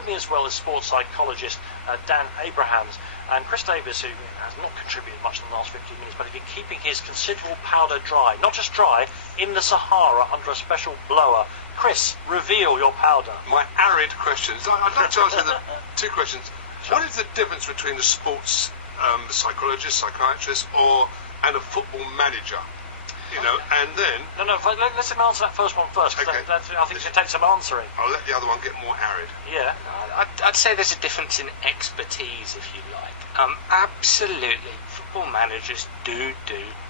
with me as well is sports psychologist Dan Abrahams, and Chris Davis, who has not contributed much in the last 15 minutes, but he's been keeping his considerable powder dry, not just dry, in the Sahara under a special blower. Chris, reveal your powder. My arid questions. I'd like to ask you the two questions. Sure. What is the difference between a sports psychologist, psychiatrist, and a football manager? You know, and then... No, let's answer that first one first, because okay. I think it should take some answering. I'll let the other one get more arid. Yeah. I'd say there's a difference in expertise, if you like. Absolutely, football managers do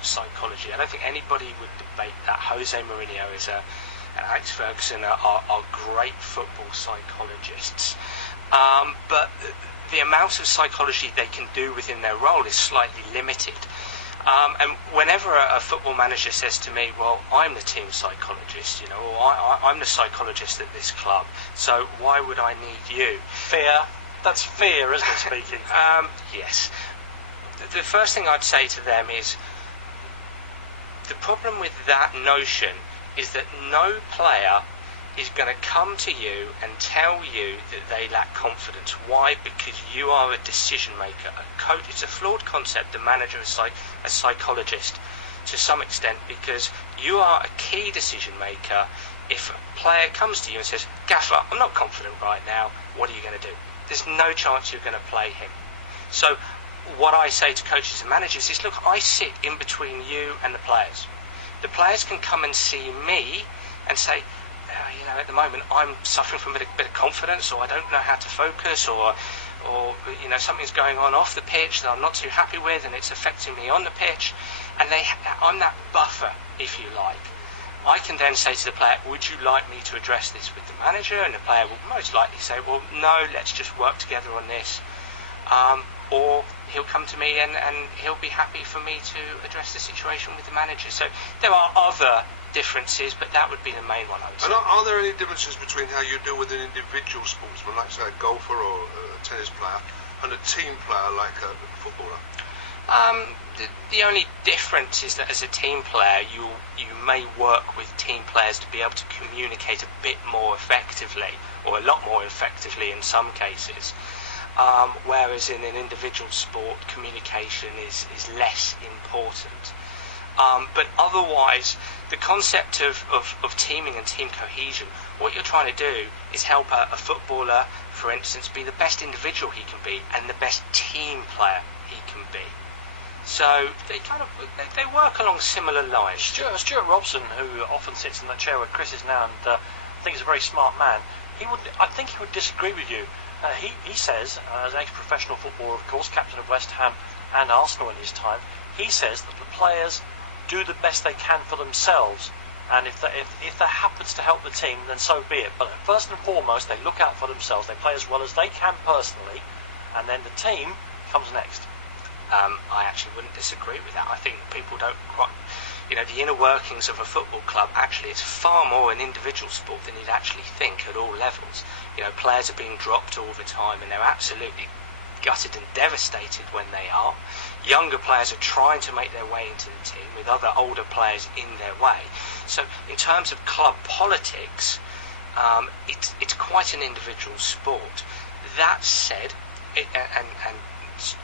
psychology. I don't think anybody would debate that. Jose Mourinho and Alex Ferguson are great football psychologists. But the amount of psychology they can do within their role is slightly limited. And whenever a football manager says to me, well, I'm the team psychologist, or I'm the psychologist at this club, so why would I need you? Fear. That's fear, isn't it, speaking? Yes. The first thing I'd say to them is, the problem with that notion is that no player is going to come to you and tell you that they lack confidence. Why? Because you are a decision maker. A coach, it's a flawed concept, the manager, a psychologist, to some extent, because you are a key decision maker. If a player comes to you and says, Gaffer, I'm not confident right now, what are you going to do? There's no chance you're going to play him. So what I say to coaches and managers is, look, I sit in between you and the players. The players can come and see me and say, at the moment I'm suffering from a bit of confidence, or I don't know how to focus, or something's going on off the pitch that I'm not too happy with, and it's affecting me on the pitch. And I'm that buffer, if you like. I can then say to the player, would you like me to address this with the manager? And the player will most likely say, well, no, let's just work together on this. Or he'll come to me and he'll be happy for me to address the situation with the manager. So there are other differences, but that would be the main one, I would say. And are there any differences between how you deal with an individual sportsman, like say a golfer or a tennis player, and a team player like a footballer? The only difference is that as a team player, you may work with team players to be able to communicate a bit more effectively, or a lot more effectively in some cases. Whereas in an individual sport, communication is less important. But otherwise, the concept of teaming and team cohesion, what you're trying to do is help a footballer, for instance, be the best individual he can be and the best team player he can be. So they work along similar lines. Stuart Robson, who often sits in that chair where Chris is now, and I think is a very smart man, I think he would disagree with you. He says, as an ex-professional footballer, of course, captain of West Ham and Arsenal in his time, he says that the players do the best they can for themselves, and if that happens to help the team, then so be it. But first and foremost, they look out for themselves. They play as well as they can personally, and then the team comes next. I actually wouldn't disagree with that. I think people don't quite... the inner workings of a football club, actually, it's far more an individual sport than you'd actually think at all levels. Players are being dropped all the time, and they're absolutely gutted and devastated when they are. Younger players are trying to make their way into the team with other older players in their way. So in terms of club politics, it's quite an individual sport. That said,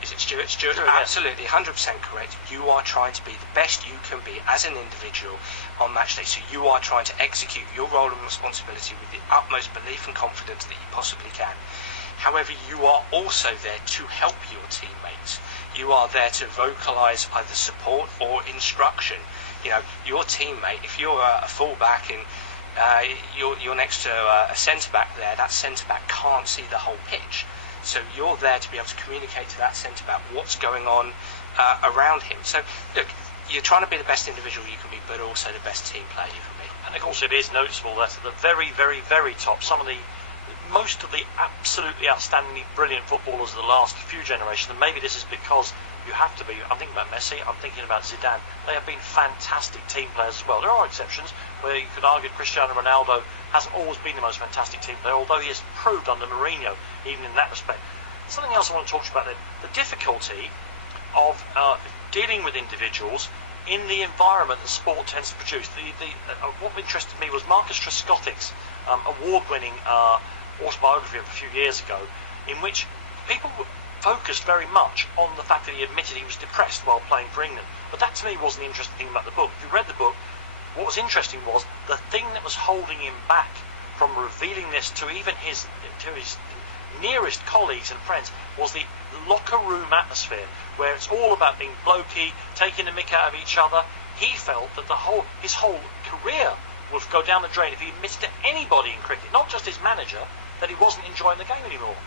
is it Stuart? Stuart, absolutely, 100% correct. You are trying to be the best you can be as an individual on match day. So you are trying to execute your role and responsibility with the utmost belief and confidence that you possibly can. However, you are also there to help your teammates. You are there to vocalise either support or instruction. Your teammate, if you're a full-back and you're next to a centre-back there, that centre-back can't see the whole pitch. So you're there to be able to communicate to that centre-back what's going on around him. So, look, you're trying to be the best individual you can be, but also the best team player you can be. And of course it is noticeable that at the very, very, very top, most of the absolutely outstandingly brilliant footballers of the last few generations, and maybe this is because you have to be, I'm thinking about Messi, I'm thinking about Zidane, they have been fantastic team players as well. There are exceptions where you could argue Cristiano Ronaldo hasn't always been the most fantastic team player, although he has proved under Mourinho, even in that respect. Something else I want to talk about then, the difficulty of dealing with individuals in the environment that sport tends to produce. What interested me was Marcus Trescothick's award-winning autobiography of a few years ago, in which people focused very much on the fact that he admitted he was depressed while playing for England. But that to me wasn't the interesting thing about the book. If you read the book, what was interesting was the thing that was holding him back from revealing this to even his nearest colleagues and friends was the locker room atmosphere, where it's all about being blokey, taking the mick out of each other. He felt that his whole career would go down the drain if he admitted to anybody in cricket, not just his manager, that he wasn't enjoying the game anymore.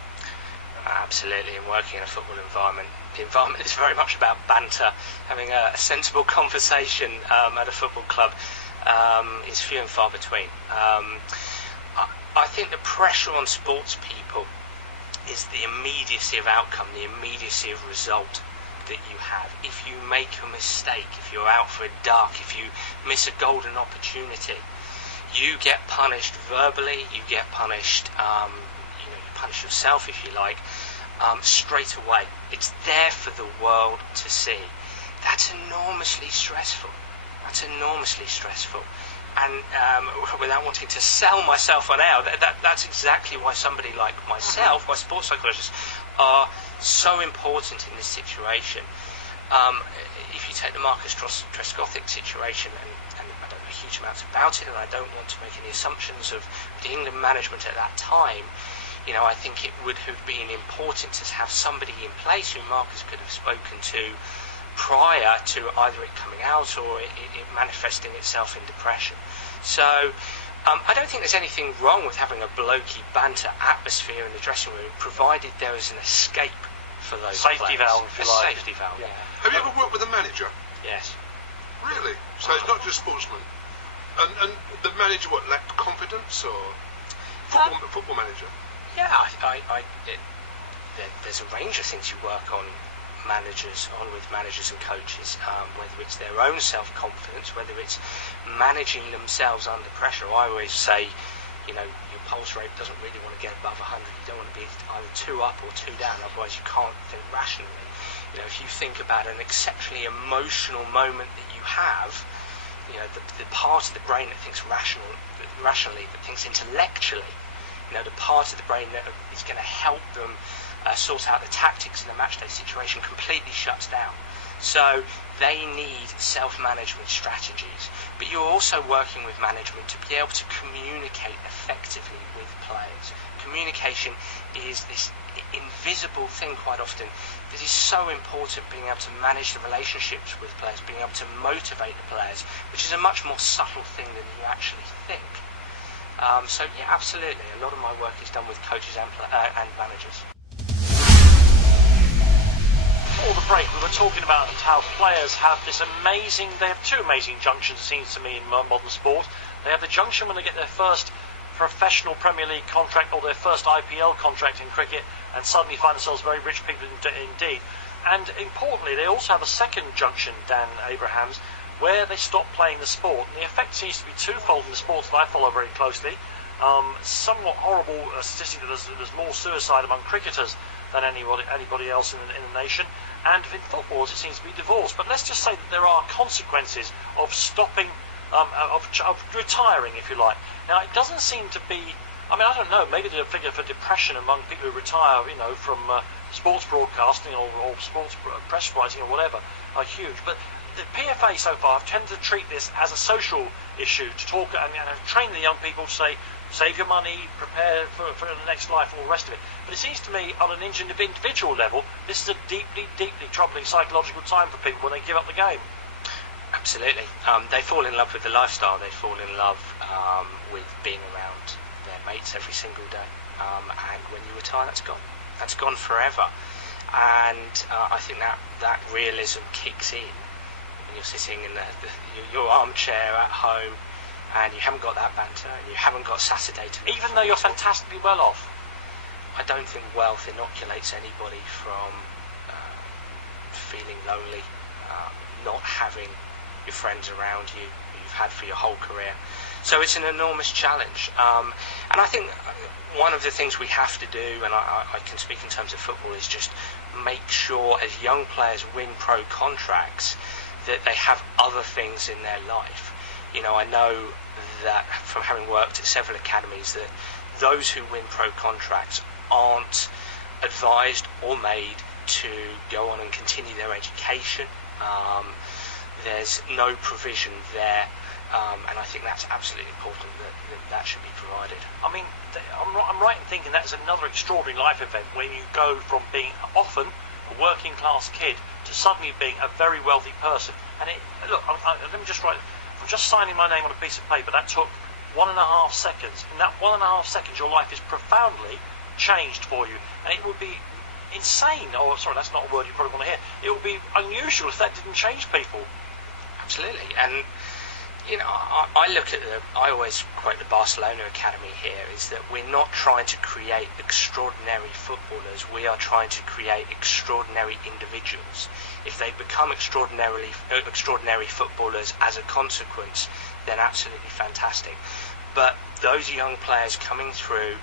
Absolutely, and working in a football environment, the environment is very much about banter. Having a sensible conversation at a football club is few and far between. I think the pressure on sports people is the immediacy of outcome, the immediacy of result that you have. If you make a mistake, if you're out for a duck, if you miss a golden opportunity, you get punished verbally, you get punished, you punish yourself if you like, straight away. It's there for the world to see. That's enormously stressful. And without wanting to sell myself on air, that's exactly why somebody like myself, why sports psychologists are so important in this situation. If you take the Marcus Trescothick situation, and I don't know huge amounts about it, and I don't want to make any assumptions of the England management at that time, I think it would have been important to have somebody in place who Marcus could have spoken to prior to either it coming out or it manifesting itself in depression. So I don't think there's anything wrong with having a blokey banter atmosphere in the dressing room, provided there is an escape for those safety players. valve, if you like. Safety valve. Yeah. Have you ever worked with a manager? Yes. Really? So it's not just sportsmen. And the manager lacked confidence, or football manager? Yeah, there's a range of things you work on with managers and coaches, whether it's their own self-confidence, whether it's managing themselves under pressure. I always say, your pulse rate doesn't really want to get above 100. You don't want to be either 2 up or 2 down, otherwise you can't think rationally. If you think about an exceptionally emotional moment that you have, the part of the brain that thinks rationally, that thinks intellectually, the part of the brain that is going to help them sort out the tactics in a matchday situation completely shuts down. So they need self-management strategies. But you're also working with management to be able to communicate effectively with players. Communication is this invisible thing quite often that is so important, being able to manage the relationships with players, being able to motivate the players, which is a much more subtle thing than you actually think. So yeah, absolutely. A lot of my work is done with coaches and managers. Before the break, we were talking about how players have they have 2 amazing junctions, it seems to me, in modern sport. They have the junction when they get their first professional Premier League contract or their first IPL contract in cricket, and suddenly find themselves very rich people indeed. And importantly, they also have a second junction, Dan Abrahams, where they stop playing the sport. And the effect seems to be twofold in the sports that I follow very closely. Somewhat horrible statistic that there's more suicide among cricketers than anybody else in the nation. And in footballers, it seems to be divorce. But let's just say that there are consequences of stopping, of retiring, if you like. Now, it doesn't seem to be. I don't know. Maybe the figure for depression among people who retire, from sports broadcasting or sports press writing or whatever, are huge. But the PFA so far have tended to treat this as a social issue, to talk and train the young people to say, save your money, prepare for the next life, and all the rest of it. But it seems to me, on an individual level, this is a deeply, deeply troubling psychological time for people when they give up the game. Absolutely. They fall in love with the lifestyle. They fall in love with being around their mates every single day. And when you retire, that's gone. That's gone forever. And I think that realism kicks in when you're sitting in your armchair at home, and you haven't got that banter, and you haven't got Saturday to look even though you're fantastically well off. I don't think wealth inoculates anybody from feeling lonely, not having your friends around you who you've had for your whole career. So it's an enormous challenge. And I think one of the things we have to do, and I can speak in terms of football, is just make sure as young players win pro contracts that they have other things in their life. I know that from having worked at several academies that those who win pro contracts aren't advised or made to go on and continue their education. There's no provision there, and I think that's absolutely important that should be provided. I mean, I'm right in thinking that's another extraordinary life event when you go from being often a working class kid to suddenly being a very wealthy person. And look, let me just write. I'm just signing my name on a piece of paper. That took 1.5 seconds. In that 1.5 seconds, your life is profoundly changed for you, and it would be insane. Oh, sorry, that's not a word you probably want to hear. It would be unusual if that didn't change people. Absolutely, and you know, I always quote the Barcelona Academy here, is that we're not trying to create extraordinary footballers, we are trying to create extraordinary individuals. If they become extraordinary footballers as a consequence, then absolutely fantastic. But those young players coming through,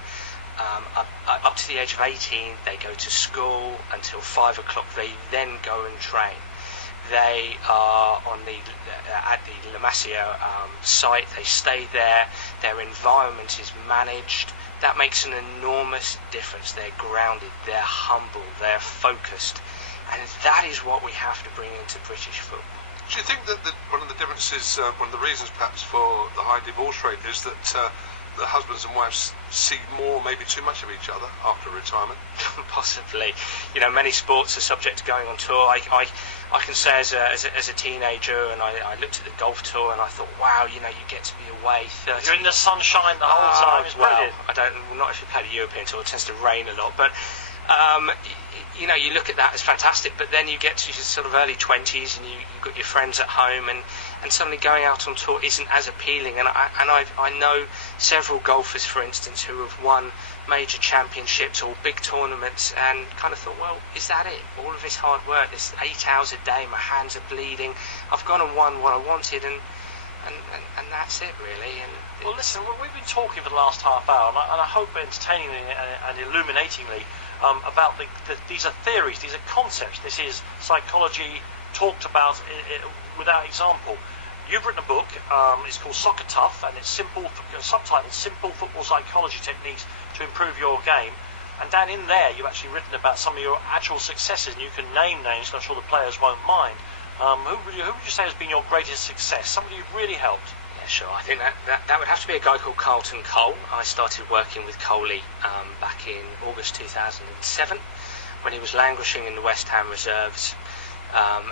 up to the age of 18, they go to school until 5 o'clock, they then go and train. They are at the La Masia site, they stay there, their environment is managed. That makes an enormous difference. They're grounded, they're humble, they're focused, and that is what we have to bring into British football. Do you think that one of the differences, one of the reasons perhaps for the high divorce rate is that the husbands and wives see more, maybe too much of each other after retirement? Possibly. You know, many sports are subject to going on tour. I can say as a teenager, and I looked at the golf tour and I thought, wow, you know, you get to be away 30. You're in the sunshine the whole time. It's brilliant. Not if you play the European tour, it tends to rain a lot, but you know, you look at that as fantastic, but then you get to your sort of early 20s and you've got your friends at home, and suddenly going out on tour isn't as appealing. And I know several golfers, for instance, who have won major championships or big tournaments and kind of thought, well, is that it? All of this hard work, this 8 hours a day, my hands are bleeding, I've gone and won what I wanted, and that's it, really. And well, listen, we've been talking for the last half hour, and I hope entertainingly and illuminatingly about these are theories, these are concepts, this is psychology talked about without example. You've written a book, it's called Soccer Tough, and it's subtitled Simple Football Psychology Techniques to Improve Your Game. And down in there, you've actually written about some of your actual successes, and you can name names, and I'm sure the players won't mind. Who would you say has been your greatest success? Somebody who's really helped? Yeah, sure. I think that would have to be a guy called Carlton Cole. I started working with Coley back in August 2007 when he was languishing in the West Ham reserves.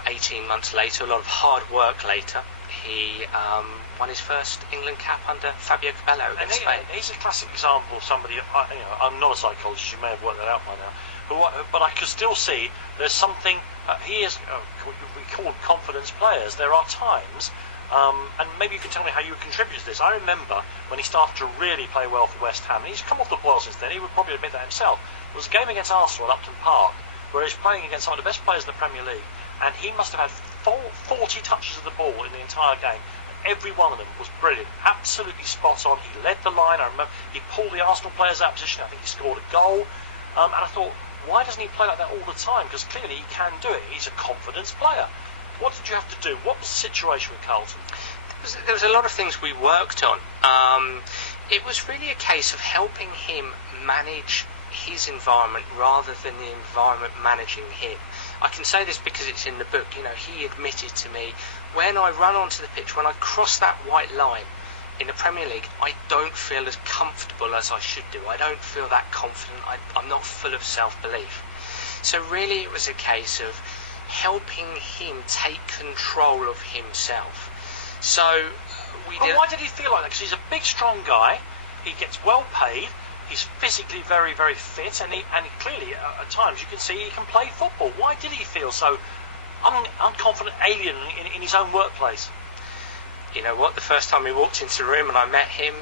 18 months later, a lot of hard work later, he won his first England cap under Fabio Capello against Spain. He's a classic example of somebody, I'm not a psychologist, you may have worked that out by now, but I can still see there's something, we call them confidence players. There are times, and maybe you can tell me how you contribute to this. I remember when he started to really play well for West Ham, and he's come off the boil since then, he would probably admit that himself. It was a game against Arsenal at Upton Park, where he was playing against some of the best players in the Premier League, and he must have had 40 touches of the ball in the entire game. Every one of them was brilliant, absolutely spot on. He led the line. I remember he pulled the Arsenal players out of position. I think he scored a goal, and I thought, why doesn't he play like that all the time? Because clearly he can do it. He's a confidence player. What did you have to do? What was the situation with Carlton? There was a lot of things we worked on. It was really a case of helping him manage his environment rather than the environment managing him. I can say this because it's in the book. You know, he admitted to me, when I run onto the pitch, when I cross that white line in the Premier League, I don't feel as comfortable as I should do. I don't feel that confident. I'm not full of self-belief. So really it was a case of helping him take control of himself. So why did he feel like that? Because he's a big, strong guy. He gets well paid. He's physically very, very fit, and he clearly, at times, you can see he can play football. Why did he feel so unconfident, alien in his own workplace? You know what? The first time we walked into the room and I met him,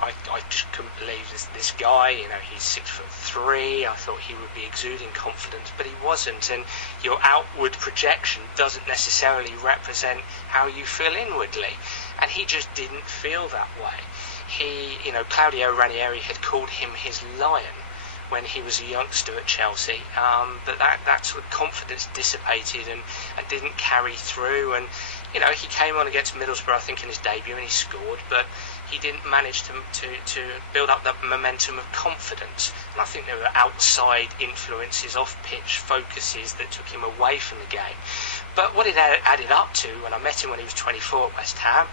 I just couldn't believe this guy. You know, he's 6'3". I thought he would be exuding confidence, but he wasn't. And your outward projection doesn't necessarily represent how you feel inwardly. And he just didn't feel that way. Claudio Ranieri had called him his lion when he was a youngster at Chelsea, but that sort of confidence dissipated and didn't carry through. And you know, he came on against Middlesbrough, I think, in his debut, and he scored, but he didn't manage to build up that momentum of confidence. And I think there were outside influences, off-pitch focuses that took him away from the game. But what it added up to, when I met him when he was 24 at West Ham,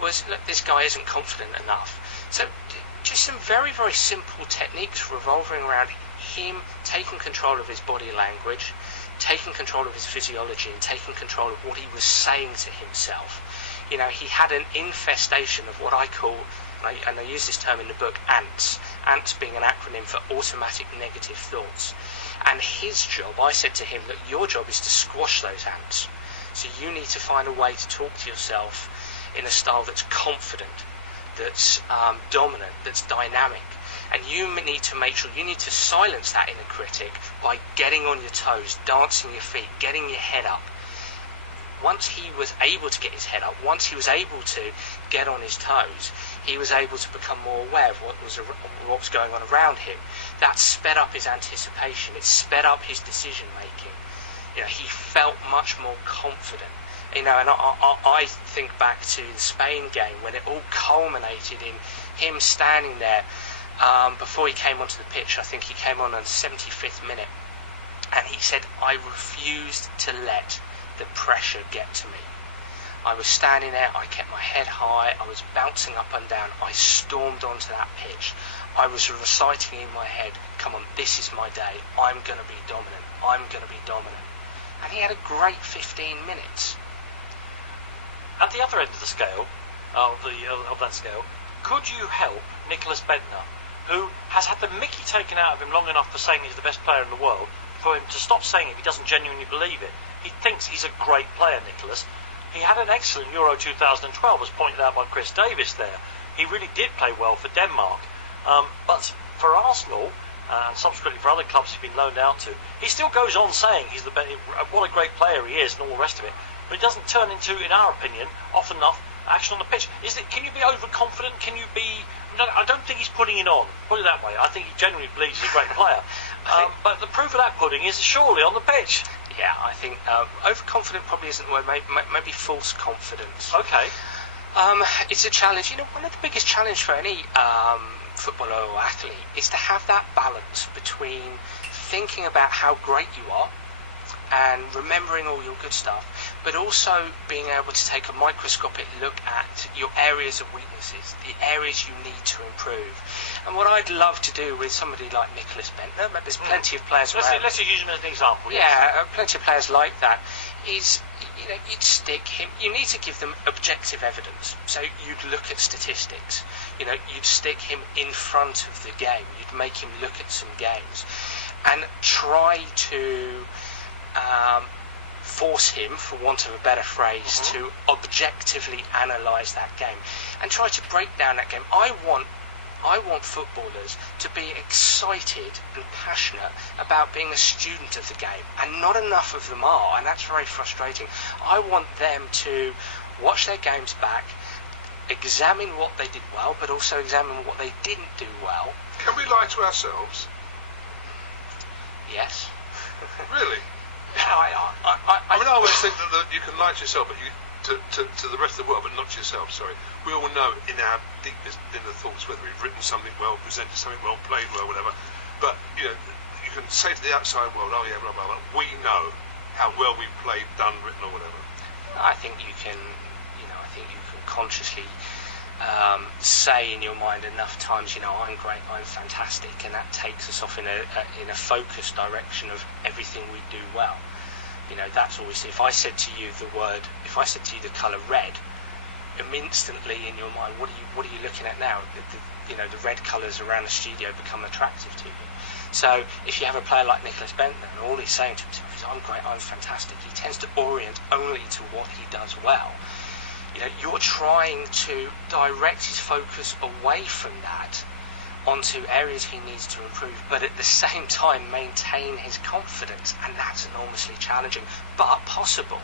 was, look, this guy isn't confident enough. So just some very, very simple techniques revolving around him taking control of his body language, taking control of his physiology, and taking control of what he was saying to himself. You know, he had an infestation of what I call, and I use this term in the book, ants. Ants being an acronym for automatic negative thoughts. And his job, I said to him, look, your job is to squash those ants. So you need to find a way to talk to yourself in a style that's confident, that's dominant, that's dynamic. And you need to make sure, you need to silence that inner critic by getting on your toes, dancing your feet, getting your head up. Once he was able to get his head up, once he was able to get on his toes, he was able to become more aware of what was going on around him. That sped up his anticipation. It sped up his decision making. You know, he felt much more confident. You know, and I think back to the Spain game when it all culminated in him standing there before he came onto the pitch. I think he came on the 75th minute, and he said, "I refused to let the pressure get to me. I was standing there, I kept my head high, I was bouncing up and down, I stormed onto that pitch. I was reciting in my head, come on, this is my day, I'm going to be dominant, I'm going to be dominant." And he had a great 15 minutes. At the other end of the scale, of that scale, could you help Nicholas Bendtner, who has had the mickey taken out of him long enough for saying he's the best player in the world, for him to stop saying it if he doesn't genuinely believe it? He thinks he's a great player, Nicholas. He had an excellent Euro 2012, as pointed out by Chris Davis there. He really did play well for Denmark. But for Arsenal, and subsequently for other clubs he's been loaned out to, he still goes on saying he's what a great player he is and all the rest of it. But it doesn't turn into, in our opinion, often enough, action on the pitch. Can you be overconfident? Can you be... I don't think he's putting it on. Put it that way. I think he genuinely believes he's a great player. But the proof of that pudding is surely on the pitch. Yeah, I think overconfident probably isn't the word. Maybe false confidence. Okay. It's a challenge. You know, one of the biggest challenges for any footballer or athlete is to have that balance between thinking about how great you are and remembering all your good stuff, but also being able to take a microscopic look at your areas of weaknesses, the areas you need to improve. And what I'd love to do with somebody like Nicholas Bendtner, but there's plenty of players around. Let's use him as an example. Yeah, plenty of players like that. Is, you know, you'd stick him. You need to give them objective evidence. So you'd look at statistics. You know, you'd stick him in front of the game. You'd make him look at some games, and try to force him, for want of a better phrase, to objectively analyse that game and try to break down that game. I want footballers to be excited and passionate about being a student of the game, and not enough of them are, and that's very frustrating. I want them to watch their games back, examine what they did well, but also examine what they didn't do well. Can we lie to ourselves? Yes. Really? I mean, I always think that you can lie to yourself, but to the rest of the world, but not to yourself. Sorry. We all know in our deepest inner thoughts whether we've written something well, presented something well, played well, whatever. But you know, you can say to the outside world, "Oh yeah, blah blah blah." We know how well we've played, done, written, or whatever. I think you can, consciously say in your mind enough times, I'm great, I'm fantastic, and that takes us off in a focused direction of everything we do well. That's always, if I said to you the colour red, instantly in your mind, what are you looking at now? The red colours around the studio become attractive to you. So if you have a player like Nicholas Bendtner, and all he's saying to himself is, "I'm great, I'm fantastic," he tends to orient only to what he does well. You're trying to direct his focus away from that onto areas he needs to improve, but at the same time maintain his confidence, and that's enormously challenging, but possible.